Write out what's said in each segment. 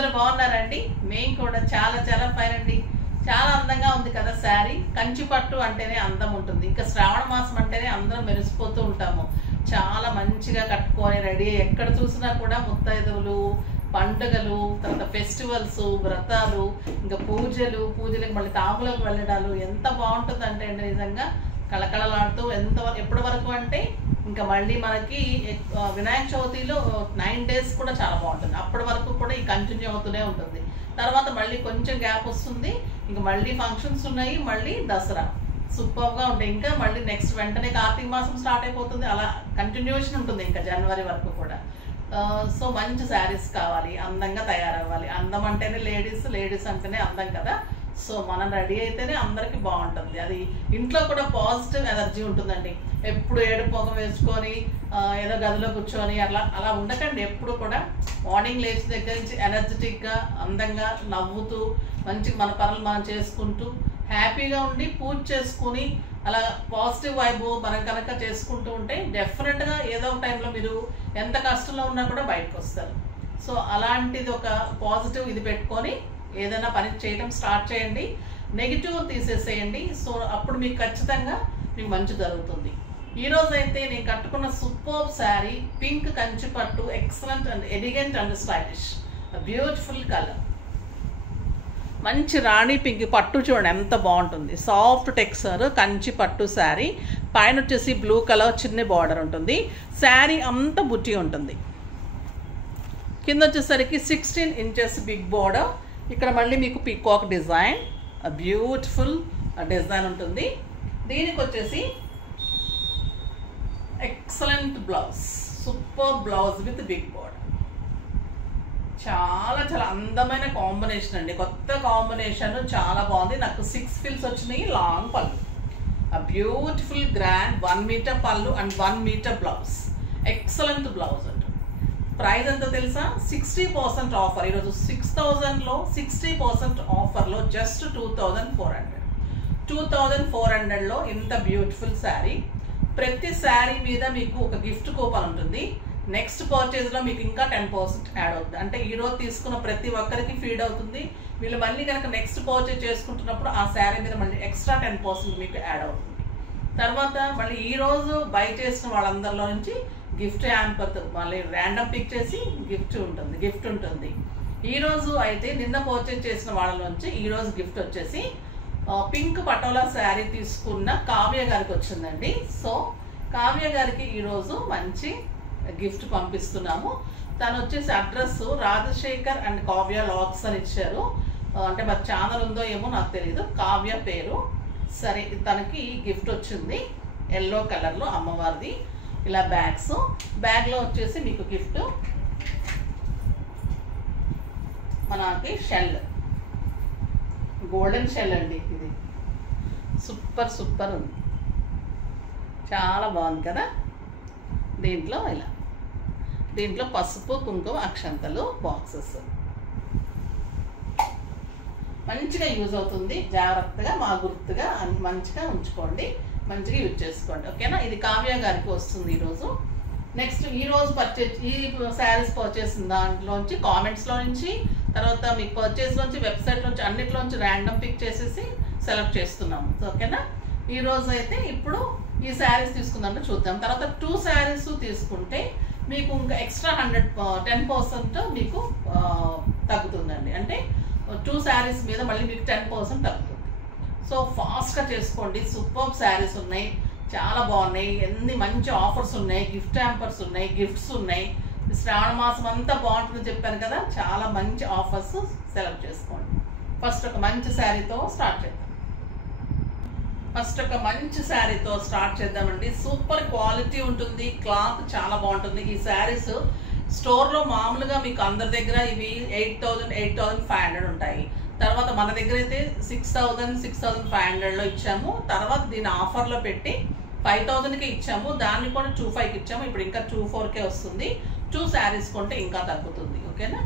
అందరూ బాగున్నారండి. మేము కూడా చాలా చాలా ఫైన్ అండి. చాలా అందంగా ఉంది కదా శారీ. కంచి పట్టు అంటేనే అందం ఉంటుంది. ఇంకా శ్రావణ మాసం అంటేనే అందరం మెరిసిపోతూ ఉంటాము. చాలా మంచిగా కట్టుకొని రెడీ, ఎక్కడ చూసినా కూడా ముత్తైదువులు, పండుగలు, తర్వాత ఫెస్టివల్స్, వ్రతాలు, ఇంకా పూజలకు మళ్ళీ తాములకు వెళ్ళడాలు ఎంత బాగుంటుంది అంటే అండి నిజంగా కళకళలాడుతూ ఎప్పటి వరకు అంటే ఇంకా మళ్ళీ మనకి వినాయక చవితిలో 9 days కూడా చాలా బాగుంటుంది. అప్పటి వరకు కూడా ఈ కంటిన్యూ అవుతూనే ఉంటుంది. తర్వాత మళ్ళీ కొంచెం గ్యాప్ వస్తుంది, ఇంకా మళ్ళీ ఫంక్షన్స్ ఉన్నాయి, మళ్ళీ దసరా సూపర్గా ఉంటాయి. ఇంకా మళ్ళీ నెక్స్ట్ వెంటనే కార్తీక మాసం స్టార్ట్ అయిపోతుంది. అలా కంటిన్యూషన్ ఉంటుంది ఇంకా జనవరి వరకు కూడా. సో మంచి శారీస్ కావాలి, అందంగా తయారవ్వాలి. అందం అంటేనే లేడీస్ అంటేనే అందం కదా. సో మనం రెడీ అయితేనే అందరికి బాగుంటుంది. అది ఇంట్లో కూడా పాజిటివ్ ఎనర్జీ ఉంటుందండి. ఎప్పుడు ఏడుపు ముఖం వేసుకొని ఏదో గదిలో కూర్చొని అలా ఉండకండి. ఎప్పుడు కూడా మార్నింగ్ లేచి దగ్గర నుంచి ఎనర్జెటిక్గా, అందంగా నవ్వుతూ, మంచి మన పనులు మనం చేసుకుంటూ హ్యాపీగా ఉండి పూజ చేసుకుని అలా పాజిటివ్ వైబ్ మనం కనుక చేసుకుంటూ ఉంటే డెఫినెట్గా ఏదో ఒక టైంలో మీరు ఎంత కష్టంలో ఉన్నా కూడా బయటకు వస్తారు. సో అలాంటిది ఒక పాజిటివ్ ఇది పెట్టుకొని ఏదైనా పని చేయడం స్టార్ట్ చేయండి. నెగిటివ్ తీసేసేయండి. సో అప్పుడు మీకు ఖచ్చితంగా మీకు మంచి జరుగుతుంది. ఈరోజు అయితే నేను కట్టుకున్న సూపర్ శారీ పింక్ కంచి పట్టు, excellent and elegant and stylish, beautiful colour. మంచి రాణి పింక్ పట్టు చూడండి ఎంత బాగుంటుంది. సాఫ్ట్ టెక్స్చర్ కంచి పట్టు శారీ, పైన వచ్చేసి బ్లూ కలర్ చిన్న బార్డర్ ఉంటుంది. శారీ అంతా బుట్టి ఉంటుంది. కింద వచ్చేసరికి 16 inches బిగ్ బార్డర్. ఇక్కడ మళ్ళీ మీకు పీకాక్ డిజైన్, బ్యూటిఫుల్ డిజైన్ ఉంటుంది. దీనికి వచ్చేసి excellent blouse, super blouse with big border. చాలా చాలా అందమైన కాంబినేషన్ అండి. కొత్త కాంబినేషన్, చాలా బాగుంది. నాకు 6 fills వచ్చినాయి. లాంగ్ పళ్ళు, బ్యూటిఫుల్ గ్రాండ్ 1 meter పళ్ళు and 1 meter blouse. Excellent blouse అండి. ప్రైస్ ఎంత తెలుసా? 60% ఆఫర్. ఈరోజు 6000లో 60% ఆఫర్లో జస్ట్ 2400. 2400లో ఇంత బ్యూటిఫుల్ శారీ. ప్రతి శారీ మీద మీకు ఒక గిఫ్ట్ కూపన్ ఉంటుంది. నెక్స్ట్ పర్చేజ్లో మీకు ఇంకా 10% యాడ్ అవుతుంది. అంటే ఈరోజు తీసుకున్న ప్రతి ఒక్కరికి ఫీడ్ అవుతుంది. వీళ్ళు మళ్ళీ కనుక నెక్స్ట్ పర్చేజ్ చేసుకుంటున్నప్పుడు ఆ శారీ మీద మళ్ళీ ఎక్స్ట్రా 10% మీకు యాడ్ అవుతుంది. తర్వాత మళ్ళీ ఈరోజు బై చేసిన వాళ్ళందరిలో నుంచి గిఫ్ట్ హ్యాంపర్ మళ్ళీ ర్యాండమ్ పిక్ చేసి గిఫ్ట్ ఉంటుంది. ఈరోజు అయితే నిన్న పర్చేజ్ చేసిన వాళ్ళ నుంచి ఈరోజు గిఫ్ట్ వచ్చేసి పింక్ పటోలా శారీ తీసుకున్న కావ్య గారికి వచ్చిందండి. సో కావ్య గారికి ఈరోజు మంచి గిఫ్ట్ పంపిస్తున్నాము. తను వచ్చేసి అడ్రస్ రాజశేఖర్ అండ్ కావ్య లాక్స్ అని ఇచ్చారు. అంటే మరి ఛానల్ ఉందో ఏమో నాకు తెలియదు. కావ్య పేరు. సరే, తనకి గిఫ్ట్ వచ్చింది ఎల్లో కలర్లో అమ్మవారిది. ఇలా బ్యాగ్లో వచ్చేసి మీకు గిఫ్ట్ మనకి షెల్, గోల్డెన్ షెల్ అండి. ఇది సూపర్ ఉంది, చాలా బాగుంది కదా. దీంట్లో పసుపు కుంకుమ అక్షంతలు బాక్సెస్ మంచిగా యూజ్ అవుతుంది. జాగ్రత్తగా మా గుర్తుగా మంచిగా ఉంచుకోండి, మంచిగా యూజ్ చేసుకోండి. ఓకేనా? ఇది కావ్య గారికి వస్తుంది ఈరోజు. నెక్స్ట్ ఈరోజు ఈ శారీస్ పర్చేస్ దాంట్లోంచి కామెంట్స్లో నుంచి, తర్వాత మీకు పర్చేస్లోంచి, వెబ్సైట్లోంచి, అన్నిట్లోంచి ర్యాండమ్ పిక్ చేసేసి సెలెక్ట్ చేస్తున్నాము. ఓకేనా? ఈరోజు అయితే ఇప్పుడు ఈ శారీస్ తీసుకుందాం చూద్దాం. తర్వాత 2 శారీస్ తీసుకుంటే మీకు ఇంకా ఎక్స్ట్రా 10% మీకు తగ్గుతుందండి. అంటే 2 శారీస్ మీద మళ్ళీ మీకు 10% తగ్గుతుంది. సో ఫాస్ట్గా చేసుకోండి. సూపర్ శారీస్ ఉన్నాయి, చాలా బాగున్నాయి. ఎన్ని మంచి ఆఫర్స్ ఉన్నాయి, గిఫ్ట్ హ్యాంపర్స్ ఉన్నాయి, గిఫ్ట్స్ ఉన్నాయి. శ్రావణ మాసం అంతా బాగుంటుందని చెప్పాను కదా. చాలా మంచి ఆఫర్స్ సెలెక్ట్ చేసుకోండి. ఫస్ట్ ఒక మంచి శారీతో స్టార్ట్ చేద్దామండి. సూపర్ క్వాలిటీ ఉంటుంది, క్లాత్ చాలా బాగుంటుంది. ఈ శారీస్ స్టోర్లో మామూలుగా మీకు అందరి దగ్గర ఇవి 8,500 ఉంటాయి. తర్వాత మన దగ్గర అయితే 6,500లో ఇచ్చాము. తర్వాత దీని ఆఫర్లో పెట్టి 5,000కి ఇచ్చాము. దాన్ని కూడా 25కి ఇచ్చాము. ఇప్పుడు ఇంకా 24కే వస్తుంది. 2 శారీస్ కొంటే ఇంకా తగ్గుతుంది. ఓకేనా?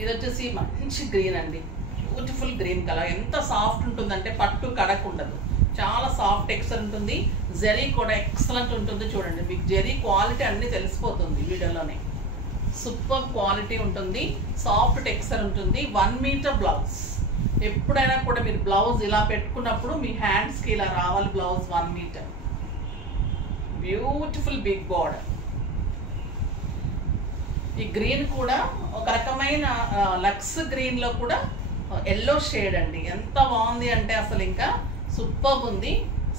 ఇది వచ్చేసి మంచి గ్రీన్ అండి, బ్యూటిఫుల్ గ్రీన్ కలర్. ఎంత సాఫ్ట్ ఉంటుందంటే పట్టు కడక్ ఉండదు, చాలా సాఫ్ట్ టెక్స్చర్ ఉంటుంది. జరీ కూడా ఎక్సలెంట్ ఉంటుంది. చూడండి, మీకు జరీ క్వాలిటీ అన్నీ తెలిసిపోతుంది వీడియోలోనే. సూపర్ క్వాలిటీ ఉంటుంది, సాఫ్ట్ టెక్స్చర్ ఉంటుంది. 1 మీటర్ బ్లౌజ్. ఎప్పుడైనా కూడా మీరు బ్లౌజ్ ఇలా పెట్టుకున్నప్పుడు మీ హ్యాండ్స్కి ఇలా రావాలి blouse 1 meter. Beautiful big border. ఈ గ్రీన్ కూడా ఒక రకమైన లక్స్ గ్రీన్ లో కూడా ఎల్లో షేడ్ అండి. ఎంత బాగుంది అంటే అసలు ఇంకా సూపర్ ఉంది.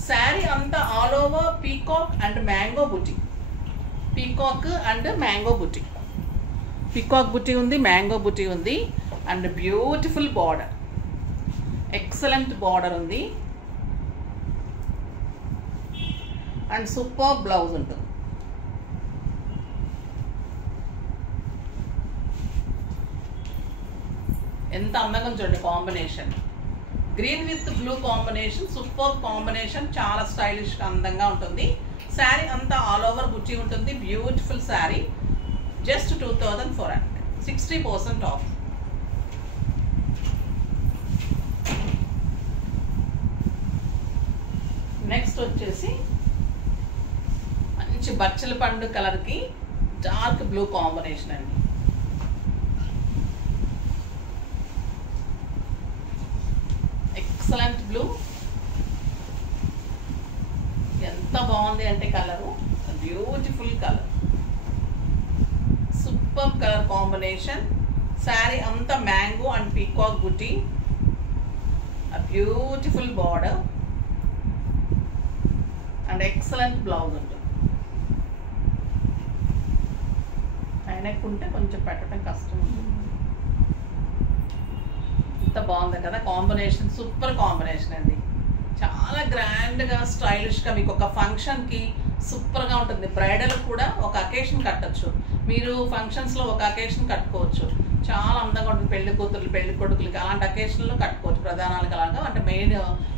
శారీ అంతా all over peacock and mango buti. Peacock and mango buti. Peacock బుటీ ఉంది, మ్యాంగో బుటీ ఉంది. And beautiful border, excellent border ఉంది. అండ్ సూపర్ బ్లౌజ్ ఉంటుంది. ఎంత అందంగా చూడండి combination. Green with blue combination, super combination. చాలా స్టైలిష్ గా అందంగా ఉంటుంది. శారీ అంతా ఆల్ ఓవర్ బుట్టి ఉంటుంది. Beautiful sari. Just 2400, 60% of. Next వచ్చేసి మంచి బచ్చల పండు కలర్ కి డార్క్ బ్లూ కాంబినేషన్ అండి. Excellent blue. ఎంత బాగుంది అంటే colour, beautiful colour, super colour combination. Sari అంతా mango and peacock buti. Beautiful border and excellent blouse ఉంటుంది. ఆయనకుంటే కొంచెం పెట్టడం కష్టం ఉంటుంది. ఎంత బాగుంది కదా కాంబినేషన్. సూపర్ కాంబినేషన్ అండి. చాలా గ్రాండ్గా స్టైలిష్గా మీకు ఒక ఫంక్షన్కి సూపర్గా ఉంటుంది. బ్రైడల్ కూడా ఒక అకేషన్ కట్టచ్చు. మీరు ఫంక్షన్స్లో ఒక అకేషన్ కట్టుకోవచ్చు. చాలా అందంగా ఉంటుంది. పెళ్లి కూతుర్లు పెళ్లి కొడుకులకి అలాంటి అకేషన్లో కట్టుకోవచ్చు. ప్రధానాలకు అలాగా అంటే మెయిన్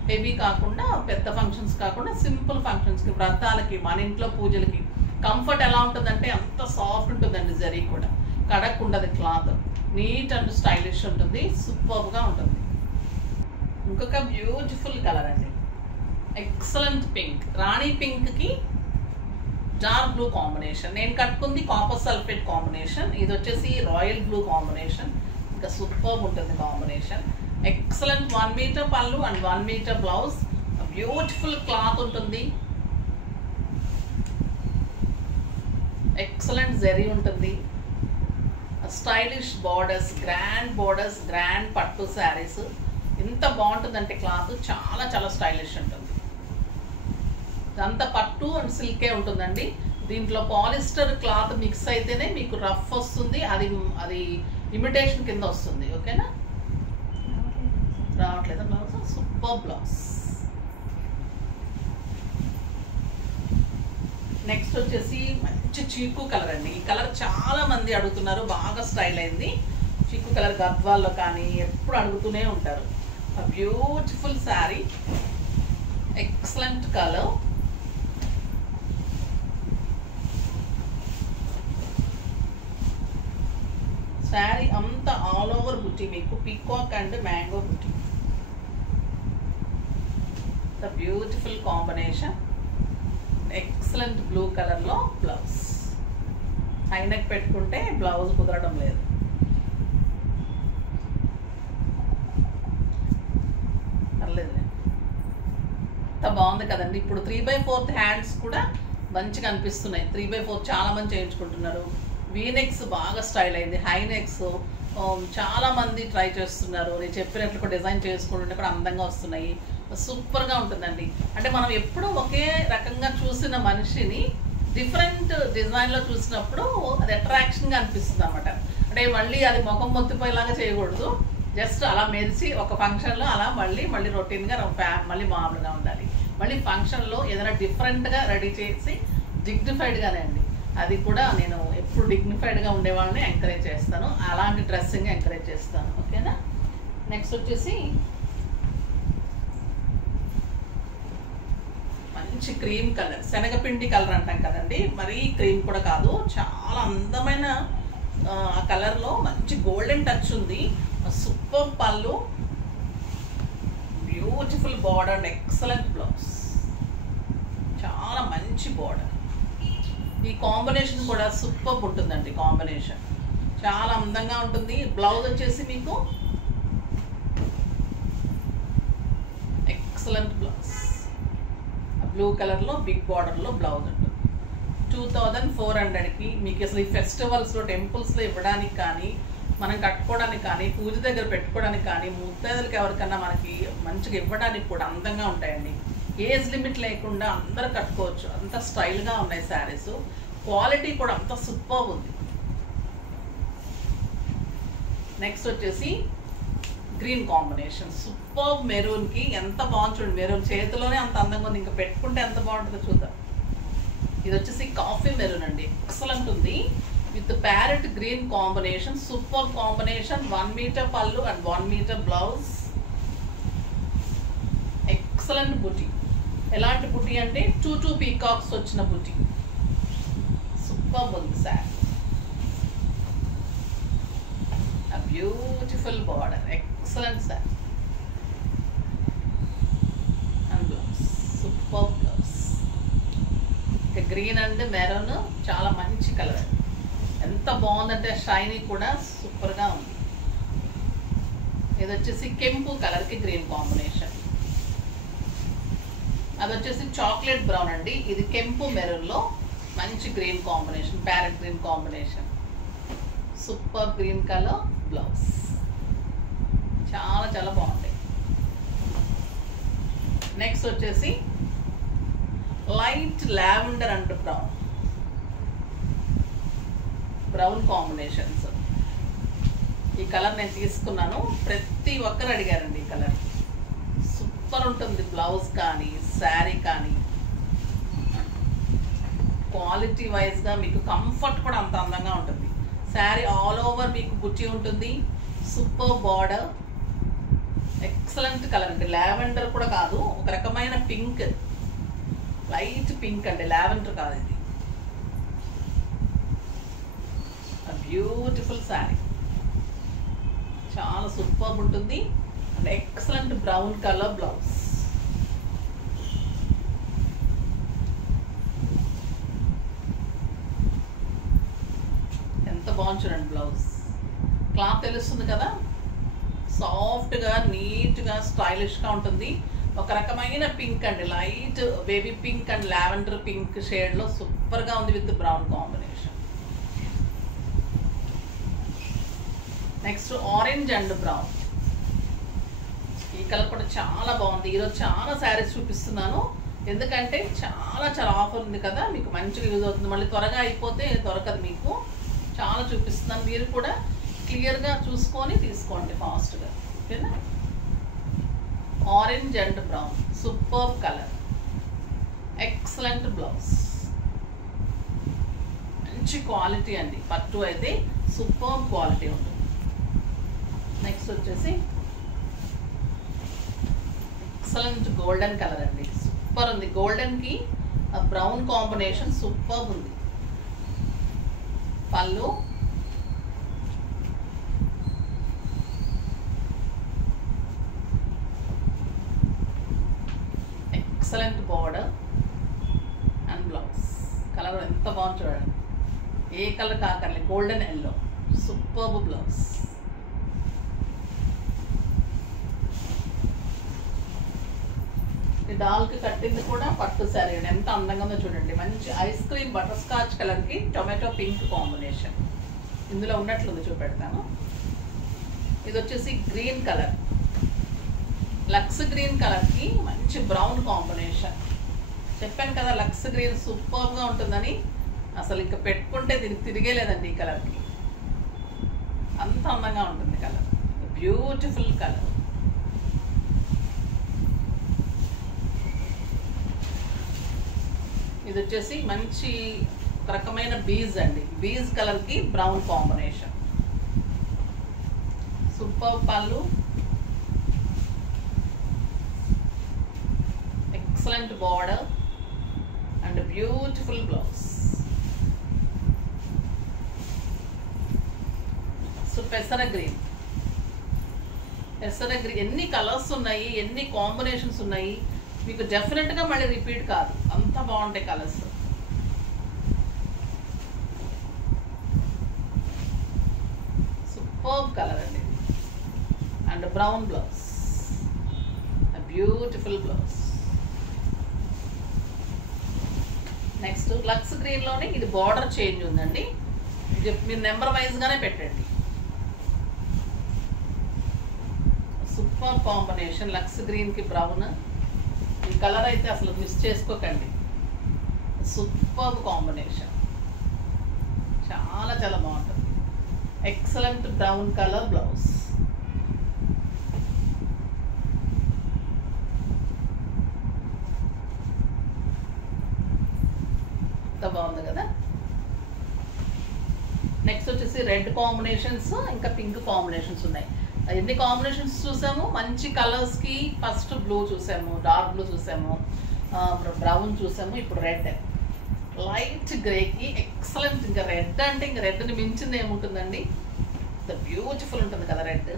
హెవీ కాకుండా, పెద్ద ఫంక్షన్స్ కాకుండా సింపుల్ ఫంక్షన్స్కి, వ్రతాలకి, మన ఇంట్లో పూజలకి కంఫర్ట్ ఎలా ఉంటుందంటే అంత సాఫ్ట్ ఉంటుందండి. జరీ కూడా కడక్ ఉండదు. క్లాత్ నీట్ అండ్ స్టైలిష్ ఉంటుంది. సూపర్గా ఉంటుంది. ఇంకొక బ్యూటిఫుల్ కలర్ అండి. Excellent pink. రాణి పింక్ కి డార్క్ బ్లూ కాంబినేషన్. నేను కట్టుకుంది కాపర్ సల్ఫేట్ కాంబినేషన్. ఇది వచ్చేసి రాయల్ బ్లూ కాంబినేషన్. ఇంకా సూపర్ ఉంటుంది కాంబినేషన్. ఎక్సలెంట్ 1 మీటర్ పళ్ళు and 1 metre blouse. Beautiful cloth ఉంటుంది. ఎక్సలెంట్ జరీ ఉంటుంది. స్టైలిష్ బార్డర్స్, గ్రాండ్ పట్టు శారీస్. ఎంత బాగుంటుందంటే క్లాత్ చాలా చాలా స్టైలిష్ ఉంటుంది. అంత పట్టు అండ్ సిల్కే ఉంటుందండి. దీంట్లో పాలిస్టర్ క్లాత్ మిక్స్ అయితేనే మీకు రఫ్ వస్తుంది. అది ఇమిటేషన్ కింద వస్తుంది. ఓకేనా? రావట్లేదా బ్లౌజ్? Super blouse. నెక్స్ట్ వచ్చేసి మంచి చీకు కలర్ అండి. ఈ కలర్ చాలా మంది అడుగుతున్నారు. బాగా స్టైల్ అయింది. చీకు కలర్ గద్వాల్లో కానీ ఎప్పుడు అడుగుతూనే ఉంటారు. Beautiful sari. Excellent colour. Sari అంతా ఆల్ ఓవర్ బుట్టి. మీకు పీకాక్ అండ్ మ్యాంగో బుట్టి. The beautiful combination. Excellent blue colour లో బ్లౌజ్. హైనెక్ పెట్టుకుంటే బ్లౌజ్ కుదరడం లేదు. పర్లేదు. ఎంత బాగుంది కదండి. ఇప్పుడు 3/4 హ్యాండ్స్ కూడా మంచిగా అనిపిస్తున్నాయి. 3/4 చాలా మంది చేయించుకుంటున్నారు. వీనెక్స్ బాగా స్టైల్ అయింది. హైనెక్స్ చాలా మంది ట్రై చేస్తున్నారు. నేను చెప్పినట్లు కూడా డిజైన్ చేసుకుంటుంటే కూడా అందంగా వస్తున్నాయి. సూపర్గా ఉంటుందండి. అంటే మనం ఎప్పుడూ ఒకే రకంగా చూసిన మనిషిని డిఫరెంట్ డిజైన్లో చూసినప్పుడు అది అట్రాక్షన్గా అనిపిస్తుంది అనమాట. అంటే మళ్ళీ అది ముఖం మొత్తిపోయేలాగా చేయకూడదు. జస్ట్ అలా మెరిసి ఒక ఫంక్షన్లో అలా మళ్ళీ రొటీన్గా మళ్ళీ మామూలుగా ఉండాలి. మళ్ళీ ఫంక్షన్లో ఏదైనా డిఫరెంట్గా రెడీ చేసి డిగ్నిఫైడ్గానే అండి. అది కూడా నేను ఎప్పుడు డిగ్నిఫైడ్గా ఉండేవాళ్ళని ఎంకరేజ్ చేస్తాను. అలాంటి డ్రెస్సింగ్ ఎంకరేజ్ చేస్తాను. ఓకేనా? నెక్స్ట్ వచ్చేసి మంచి క్రీమ్ కలర్, శనగపిండి కలర్ అంటాం కదండి. మరీ క్రీమ్ కూడా కాదు. చాలా అందమైన ఆ కలర్లో మంచి గోల్డెన్ టచ్ ఉంది. సూపర్ పళ్ళు, beautiful border and excellent blouse. చాలా మంచి బార్డర్. ఈ కాంబినేషన్ కూడా సూపర్ ఉంటుందండి. కాంబినేషన్ చాలా అందంగా ఉంటుంది. బ్లౌజ్ వచ్చేసి మీకు ఎక్సలెంట్ బ్లౌజ్, బ్లూ కలర్లో బిగ్ బార్డర్లో బ్లౌజ్ ఉంటుంది. 2400కి మీకు అసలు ఈ ఫెస్టివల్స్లో టెంపుల్స్లో ఇవ్వడానికి కానీ, మనం కట్టుకోవడానికి కానీ, పూజ దగ్గర పెట్టుకోవడానికి కానీ, ముత్తైదులకి ఎవరికన్నా మనకి మంచిగా ఇవ్వడానికి కూడా అందంగా ఉంటాయండి. ఏజ్ లిమిట్ లేకుండా అందరూ కట్టుకోవచ్చు, అంత స్టైల్గా ఉన్నాయి శారీస్. క్వాలిటీ కూడా అంత సూపర్ ఉంది. నెక్స్ట్ వచ్చేసి గ్రీన్ కాంబినేషన్, సూపర్ మెరూన్కి ఎంత బాగుంది చూడండి. మెరూన్ చేతిలోనే అంత అందంగా ఉంది, ఇంకా పెట్టుకుంటే ఎంత బాగుంటుందో చూద్దాం. ఇది వచ్చేసి కాఫీ మెరూన్ అండి, ఎక్సలెంట్ ఉంది. With parrot green combination, super combination. 1 metre పళ్ళు and 1 metre blouse. Excellent booti. ఎలాంటి బుటీ అంటే 2 పీకాక్స్ వచ్చిన బుటీ. సూపర్ ఉంది sari. Beautiful border, excellent sari and blouse, super blouse. Green and maroon చాలా మంచి కలర్, ఎంత బాగుందంటే షైనీ కూడా సూపర్గా ఉంది. ఇది వచ్చేసి కెంపు కలర్కి గ్రీన్ కాంబినేషన్. అది వచ్చేసి చాక్లెట్ బ్రౌన్ అండి. ఇది కెంపు మెరూన్లో మంచి green combination, parrot green combination. Super green colour blouse, చాలా చాలా బాగుంటాయి. నెక్స్ట్ వచ్చేసి light lavender and brown combinations. ఈ కలర్ నేను తీసుకున్నాను, ప్రతి ఒక్కరు అడిగారండి ఈ కలర్. సూపర్ ఉంటుంది బ్లౌజ్ కానీ శారీ కానీ, క్వాలిటీ వైజ్గా మీకు కంఫర్ట్ కూడా అంత అందంగా ఉంటుంది. శారీ ఆల్ ఓవర్ మీకు బుట్టి ఉంటుంది, సూపర్ బార్డర్, ఎక్సలెంట్ కలర్ అండి. లావెండర్ కూడా కాదు, ఒక రకమైన పింక్, లైట్ పింక్ అండి, లావెండర్ కాదు ఇది. బ్యూటిఫుల్ శారీ, చాలా సూపర్ ఉంటుంది and excellent brown colour blouse. ఎంత బాగుంది చూడండి బ్లౌజ్. క్లాత్ తెలుస్తుంది కదా, సాఫ్ట్గా నీట్గా స్టైలిష్గా ఉంటుంది. ఒక రకమైన పింక్ అండి, light baby pink and lavender pink షేడ్లో సూపర్గా ఉంది with brown combination. Next orange and brown, ఈ కలర్ కూడా చాలా బాగుంది. ఈరోజు చాలా శారీస్ చూపిస్తున్నాను, ఎందుకంటే చాలా చాలా ఆఫర్ ఉంది కదా, మీకు మంచిగా యూజ్ అవుతుంది. మళ్ళీ త్వరగా అయిపోతే దొరకదు మీకు. చాలా చూపిస్తున్నాను, మీరు కూడా క్లియర్గా చూసుకొని తీసుకోండి ఫాస్ట్గా, ఓకేనా. Orange and brown, super colour, excellent blouse, మంచి క్వాలిటీ అండి. పట్టు అయితే సూపర్ క్వాలిటీ ఉంటుంది. నెక్స్ట్ వచ్చేసి ఎక్సలెంట్ గోల్డెన్ కలర్ అండి, సూపర్ ఉంది. గోల్డెన్కి బ్రౌన్ కాంబినేషన్ సూపర్ ఉంది. పళ్ళు, excellent border and blouse. Colour ఎంత బాగుంది చూడండి, ఏ కలర్ కాకర్లే, గోల్డెన్ ఎల్లో, సూపర్ బ్లౌజ్. ఈ డాల్కి కట్టింది కూడా పట్టు శారీ అండి, ఎంత అందంగా ఉందో చూడండి. మంచి ఐస్ క్రీమ్ బటర్ స్కాచ్ కలర్కి టొమాటో పింక్ కాంబినేషన్. ఇందులో ఉన్నట్లుంది, చూపెడతాను. ఇది వచ్చేసి గ్రీన్ కలర్, లక్స్ గ్రీన్ కలర్కి మంచి బ్రౌన్ కాంబినేషన్. చెప్పాను కదా లక్స్ గ్రీన్ సూపర్గా ఉంటుందని, అసలు ఇంకా పెట్టుకుంటే దీనికి తిరిగే లేదండి. ఈ కలర్కి అంత అందంగా ఉంటుంది కలర్, బ్యూటిఫుల్ కలర్. ఇది వచ్చేసి మంచి ఒక రకమైన బీజ్ అండి, బీజ్ కలర్కి బ్రౌన్ కాంబినేషన్. సూపర్ పళ్ళు, excellent border and beautiful blouse. So పెసర గ్రీన్, పెసర గ్రీన్ ఎన్ని కలర్స్ ఉన్నాయి, ఎన్ని కాంబినేషన్స్ ఉన్నాయి, మీకు డెఫినెట్గా మళ్ళీ రిపీట్ కాదు, అంత బాగుంటాయి కలర్స్. సూపర్ కలర్ అండి. And brown blouse, beautiful blouse. Next lux గ్రీన్లోనే ఇది బార్డర్ చేంజ్ ఉందండి. ఇది మీరు నెంబర్ వైజ్గానే పెట్టండి. సూపర్ కాంబినేషన్ లక్స్ గ్రీన్కి బ్రౌన్. ఈ కలర్ అయితే అసలు మిస్ చేసుకోకండి. సూపర్ కాంబినేషన్, చాలా చాలా బాగుంటుంది. Excellent brown colour blouse. ఎంత బాగుంది కదా. నెక్స్ట్ వచ్చేసి రెడ్ కాంబినేషన్స్, ఇంకా పింక్ కాంబినేషన్స్ ఉన్నాయి. ఎన్ని కాంబినేషన్స్ చూసాము. మంచి కలర్స్కి ఫస్ట్ బ్లూ చూసాము, డార్క్ బ్లూ చూసాము, బ్రౌన్ చూసాము, ఇప్పుడు రెడ్. లైట్ గ్రేకి ఎక్సలెంట్. ఇంకా రెడ్ అంటే ఇంకా రెడ్ని మించింది ఏముంటుందండి. బ్యూటిఫుల్ ఉంటుంది కదా రెడ్.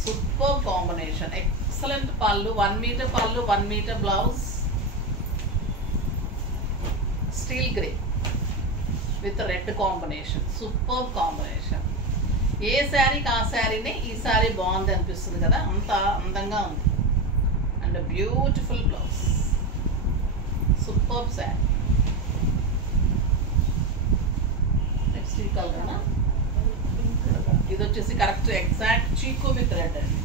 సూపర్ కాంబినేషన్, ఎక్సలెంట్ పళ్ళు. 1 మీటర్ పళ్ళు, 1 metre blouse. Steel grey with red combination. Super combination. ఏ శారీకి ఆ శారీనే ఈ శారీ బాగుంది అనిపిస్తుంది కదా, అంత అందంగా ఉంది. And beautiful blouse, super sari. Next ఈ కలర్, ఇది వచ్చేసి కరెక్ట్ ఎగ్జాక్ట్ చీకు విత్ రెడ్ అండి.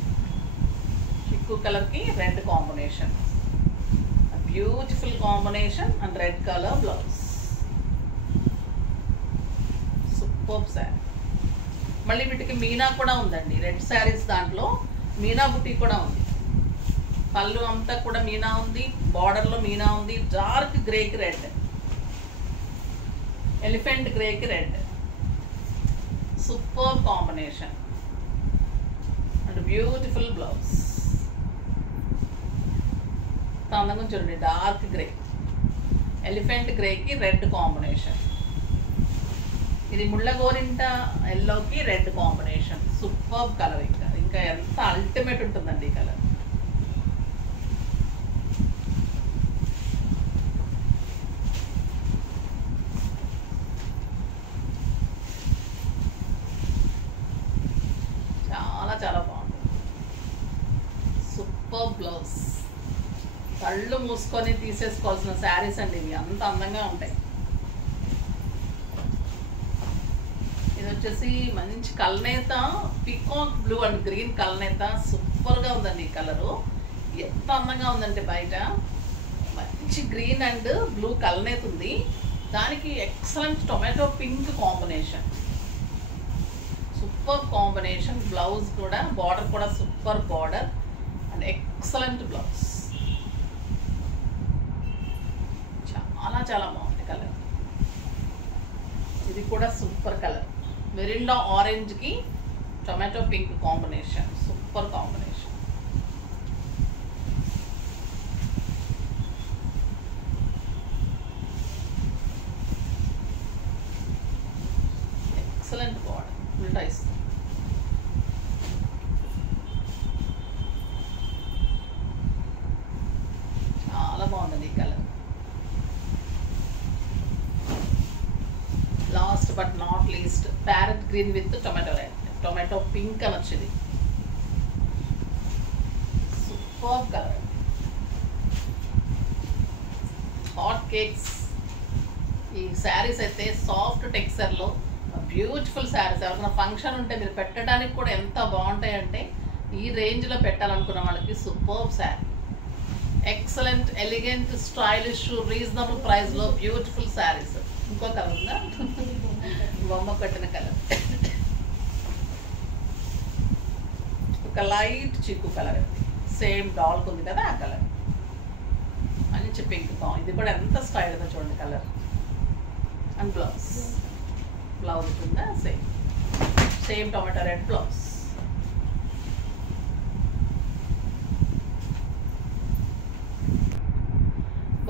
చీకు కలర్కి red combination, beautiful combination. And red colour blouse, super sari. మళ్ళీ వీటికి మీనా కూడా ఉందండి. రెడ్ శారీస్ దాంట్లో మీనా బుటీ కూడా ఉంది. పళ్ళు అంతా కూడా మీనా ఉంది, బార్డర్లో మీనా ఉంది. డార్క్ గ్రేకి రెడ్, ఎలిఫెంట్ గ్రేకి red. Super combination and beautiful blouse. అందంగా చూడండి. డార్క్ గ్రే, ఎలిఫెంట్ గ్రేకి రెడ్ కాంబినేషన్. ఇది ముళ్ళ గోరింట ఎల్లోకి రెడ్ కాంబినేషన్. Super colour. ఇంకా ఎంత అల్టిమేట్ ఉంటుందండి ఈ కలర్. చాలా చాలా బాగుంటుంది. Super blouse. కళ్ళు మూసుకొని తీసేసుకోవాల్సిన శారీస్ అండి ఇవి, అంత అందంగా ఉంటాయి. ఇది వచ్చేసి మంచి కల్నేత, పికాక్ బ్లూ అండ్ గ్రీన్ కల్నేత. సూపర్గా ఉందండి ఈ కలరు. ఎంత అందంగా ఉందంటే బయట మంచి గ్రీన్ అండ్ బ్లూ కల్నేత ఉంది. దానికి excellent tomato pink combination. Super combination. Blouse కూడా బార్డర్ కూడా super border and excellent blouse. చాలా చాలా బాగుంది కలర్. ఇది కూడా సూపర్ కలర్. మెరిండా ఆరెంజ్కి tomato pink combination. Super combination. Excellent border. ఉల్టా ఇస్తుంది. చాలా బాగుంది ఈ colour. Last but not least parrot green with tomato red, tomato pink అని వచ్చింది. Super colour. Hot cakes. ఈ శారీస్ అయితే సాఫ్ట్ టెక్స్చర్లో బ్యూటిఫుల్ శారీస్. ఎవరైనా ఫంక్షన్ ఉంటే మీరు పెట్టడానికి కూడా ఎంత బాగుంటాయంటే, ఈ రేంజ్లో పెట్టాలనుకున్న వాళ్ళకి super sari. Excellent, elegant, stylish, reasonable ప్రైస్లో బ్యూటిఫుల్ శారీస్. ఇంకో కలర్ ఉందా, బొమ్మ కట్టిన కలర్. ఒక లైట్ చిక్కు కలర్, సేమ్ డాల్క్ ఉంది కదా ఆ కలర్. మంచి పింక్. ఇది కూడా ఎంత స్టైల్ ఉందో చూడండి కలర్. అండ్ బ్లౌజ్, బ్లౌజ్ ఉంటుందా సేమ్ టొమాటో రెడ్ బ్లౌజ్.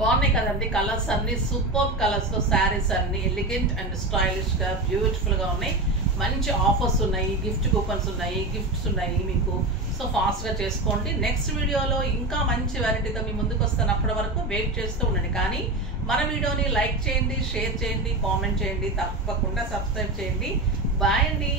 బాగున్నాయి కదండి కలర్స్ అన్ని. సూపర్ కలర్స్లో శారీస్ అన్ని ఎలిగెంట్ అండ్ స్టైలిష్గా బ్యూటిఫుల్గా ఉన్నాయి. మంచి ఆఫర్స్ ఉన్నాయి, గిఫ్ట్ కూపన్స్ ఉన్నాయి, గిఫ్ట్స్ ఉన్నాయి మీకు. సో ఫాస్ట్గా చేసుకోండి. నెక్స్ట్ వీడియోలో ఇంకా మంచి వెరైటీతో మీ ముందుకు వస్తాను. అప్పటి వరకు వెయిట్ చేస్తూ ఉండండి. కానీ మన వీడియోని లైక్ చేయండి, షేర్ చేయండి, కామెంట్ చేయండి, తప్పకుండా సబ్స్క్రైబ్ చేయండి. బాయ్ అండి.